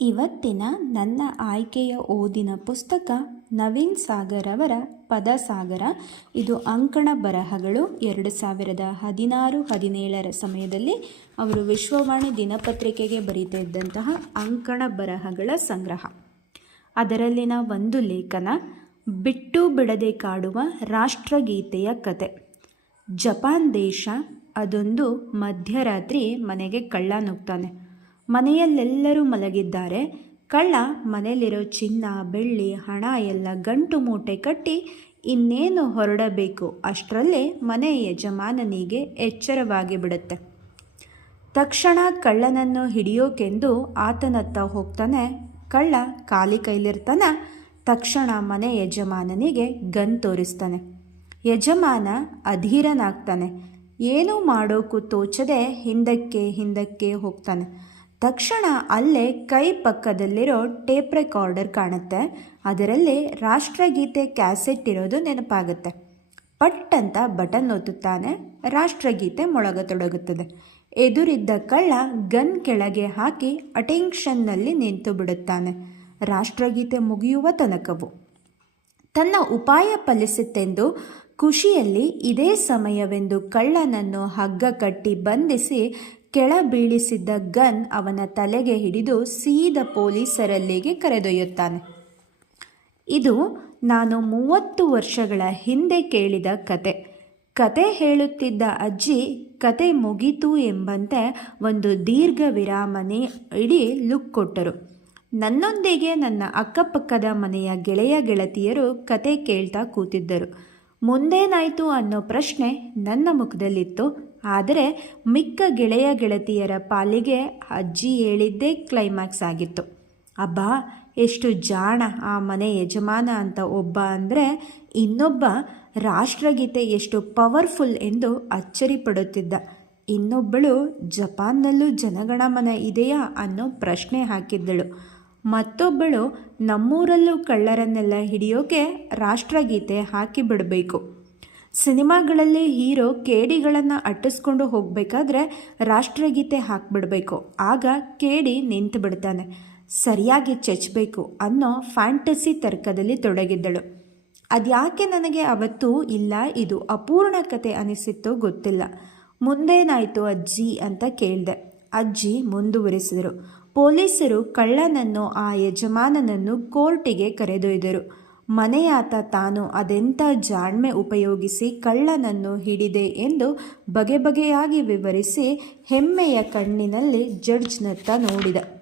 ಇವತ್ತಿನ ನನ್ನ ಆಯ್ಕೆಯ ಓದಿನ ಪುಸ್ತಕ ನವೀನ್ ಸಾಗರ್ ಅವರ ಪದಸಾಗರ. ಇದು ಅಂಕಣ ಬರಹಗಳು. ಎರಡು ಸಾವಿರದ ಹದಿನಾರು, ಹದಿನೇಳರ ಸಮಯದಲ್ಲಿ ಅವರು ವಿಶ್ವವಾಣಿ ದಿನಪತ್ರಿಕೆಗೆ ಬರೀತಾ ಇದ್ದಂತಹ ಅಂಕಣ ಬರಹಗಳ ಸಂಗ್ರಹ. ಅದರಲ್ಲಿನ ಒಂದು ಲೇಖನ, ಬಿಟ್ಟು ಬಿಡದೆ ಕಾಡುವ ರಾಷ್ಟ್ರಗೀತೆಯ ಕತೆ ಜಪಾನ್ ದೇಶ ಅದೊಂದು ಮಧ್ಯರಾತ್ರಿ ಮನೆಗೆ ಕಳ್ಳ ನುಗ್ತಾನೆ. ಮನೆಯಲ್ಲೆಲ್ಲರೂ ಮಲಗಿದ್ದಾರೆ. ಕಳ್ಳ ಮನೆಯಲ್ಲಿರೋ ಚಿನ್ನ, ಬೆಳ್ಳಿ, ಹಣ ಎಲ್ಲ ಗಂಟು ಮೂಟೆ ಕಟ್ಟಿ ಇನ್ನೇನು ಹೊರಡಬೇಕು? ಅಷ್ಟರಲ್ಲೇ ಮನೆ ಯಜಮಾನನಿಗೆ ಎಚ್ಚರವಾಗಿ ಬಿಡುತ್ತೆ. ತಕ್ಷಣ ಕಳ್ಳನನ್ನು ಹಿಡಿಯೋಕೆಂದು ಆತನತ್ತ ಹೋಗ್ತಾನೆ. ಕಳ್ಳ ಖಾಲಿ ಕೈಲಿರ್ತಾನೆ. ತಕ್ಷಣ ಮನೆ ಯಜಮಾನನಿಗೆ ಗನ್ ತೋರಿಸ್ತಾನೆ. ಯಜಮಾನ ಅಧೀರನಾಗ್ತಾನೆ. ಏನೂ ಮಾಡೋಕ್ಕೂ ತೋಚದೆ ಹಿಂದಕ್ಕೆ ಹಿಂದಕ್ಕೆ ಹೋಗ್ತಾನೆ. ತಕ್ಷಣ ಅಲ್ಲೇ ಕೈ ಪಕ್ಕದಲ್ಲಿರೋ ಟೇಪ್ ರೆಕಾರ್ಡರ್ ಕಾಣುತ್ತೆ. ಅದರಲ್ಲಿ ರಾಷ್ಟ್ರಗೀತೆ ಕ್ಯಾಸೆಟ್ ಇರೋದು ನೆನಪಾಗುತ್ತೆ. ಪಟ್ ಅಂತ ಬಟನ್ ಒತ್ತುತ್ತಾನೆ, ರಾಷ್ಟ್ರಗೀತೆ ಮೊಳಗತೊಡಗುತ್ತದೆ. ಎದುರಿದ್ದ ಕಳ್ಳ ಗನ್ ಕೆಳಗೆ ಹಾಕಿ ಅಟೆನ್ಷನ್ನಲ್ಲಿ ನಿಂತು ಬಿಡುತ್ತಾನೆ. ರಾಷ್ಟ್ರಗೀತೆ ಮುಗಿಯುವ ತನಕವು. ತನ್ನ ಉಪಾಯ ಫಲಿಸುತ್ತೆಂದು ಖುಷಿಯಲ್ಲಿ ಇದೇ ಸಮಯವೆಂದು ಕಳ್ಳನನ್ನು ಹಗ್ಗ ಕಟ್ಟಿ ಬಂಧಿಸಿ ಕೆಳ ಬೀಳಿಸಿದ್ದ ಗನ್ ಅವನ ತಲೆಗೆ ಹಿಡಿದು ಸೀದ ಪೊಲೀಸರಲ್ಲಿಗೆ ಕರೆದೊಯ್ಯುತ್ತಾನೆ. ಇದು ನಾನು ಮೂವತ್ತು ವರ್ಷಗಳ ಹಿಂದೆ ಕೇಳಿದ ಕತೆ. ಕತೆ ಹೇಳುತ್ತಿದ್ದ ಅಜ್ಜಿ ಕತೆ ಮುಗೀತು ಎಂಬಂತೆ ಒಂದು ದೀರ್ಘ ವಿರಾಮನೆ ಇಡೀ ಲುಕ್ ಕೊಟ್ಟರು. ನನ್ನೊಂದಿಗೆ ನನ್ನ ಅಕ್ಕಪಕ್ಕದ ಮನೆಯ ಗೆಳೆಯ ಗೆಳತಿಯರು ಕತೆ ಕೇಳ್ತಾ ಕೂತಿದ್ದರು. ಮುಂದೇನಾಯಿತು ಅನ್ನೋ ಪ್ರಶ್ನೆ ನನ್ನ ಮುಖದಲ್ಲಿತ್ತು. ಆದರೆ ಮಿಕ್ಕ ಗೆಳೆಯ ಗೆಳತಿಯರ ಪಾಲಿಗೆ ಅಜ್ಜಿ ಹೇಳಿದ್ದೇ ಕ್ಲೈಮ್ಯಾಕ್ಸ್ ಆಗಿತ್ತು. ಅಬ್ಬಾ, ಎಷ್ಟು ಜಾಣ ಆ ಮನೆ ಯಜಮಾನ ಅಂತ ಒಬ್ಬ ಅಂದರೆ ಇನ್ನೊಬ್ಬ ರಾಷ್ಟ್ರಗೀತೆ ಎಷ್ಟು ಪವರ್ಫುಲ್ ಎಂದು ಅಚ್ಚರಿ ಪಡುತ್ತಿದ್ದ ಇನ್ನೊಬ್ಬಳು ಜಪಾನ್ನಲ್ಲೂ ಜನಗಣಮನ ಇದೆಯಾ ಅನ್ನೋ ಪ್ರಶ್ನೆ ಹಾಕಿದ್ದಳು. ಮತ್ತೊಬ್ಬಳು ನಮ್ಮೂರಲ್ಲೂ ಕಳ್ಳರನ್ನೆಲ್ಲ ಹಿಡಿಯೋಕೆ ರಾಷ್ಟ್ರಗೀತೆ ಹಾಕಿ ಬಿಡಬೇಕು. ಸಿನಿಮಾಗಳಲ್ಲಿ ಹೀರೋ ಕೇಡಿಗಳನ್ನು ಅಟ್ಟಿಸ್ಕೊಂಡು ಹೋಗಬೇಕಾದ್ರೆ ರಾಷ್ಟ್ರಗೀತೆ ಹಾಕ್ಬಿಡ್ಬೇಕು. ಆಗ ಕೇಡಿ ನಿಂತು ಬಿಡ್ತಾನೆ. ಸರಿಯಾಗಿ ಚಚ್ಚಬೇಕು ಅನ್ನೋ ಫ್ಯಾಂಟಸಿ ತರ್ಕದಲ್ಲಿ ತೊಡಗಿದ್ದಳು. ಅದ್ಯಾಕೆ ನನಗೆ ಅವತ್ತು ಇಲ್ಲ, ಇದು ಅಪೂರ್ಣ ಕತೆ ಅನಿಸಿತ್ತೋ ಗೊತ್ತಿಲ್ಲ. ಮುಂದೇನಾಯಿತು ಅಜ್ಜಿ ಅಂತ ಕೇಳಿದೆ. ಅಜ್ಜಿ ಮುಂದುವರಿಸಿದರು. ಪೊಲೀಸರು ಕಳ್ಳನನ್ನು, ಆ ಯಜಮಾನನನ್ನು ಕೋರ್ಟಿಗೆ ಕರೆದೊಯ್ದರು. ಮನೆಯಾತ ತಾನು ಅದೆಂಥ ಜಾಣ್ಮೆ ಉಪಯೋಗಿಸಿ ಕಳ್ಳನನ್ನು ಹಿಡಿದೆ ಎಂದು ಬಗೆ ಬಗೆಯಾಗಿ ವಿವರಿಸಿ ಹೆಮ್ಮೆಯ ಕಣ್ಣಿನಲ್ಲಿ ಜಡ್ಜ್ನತ್ತ ನೋಡಿದ.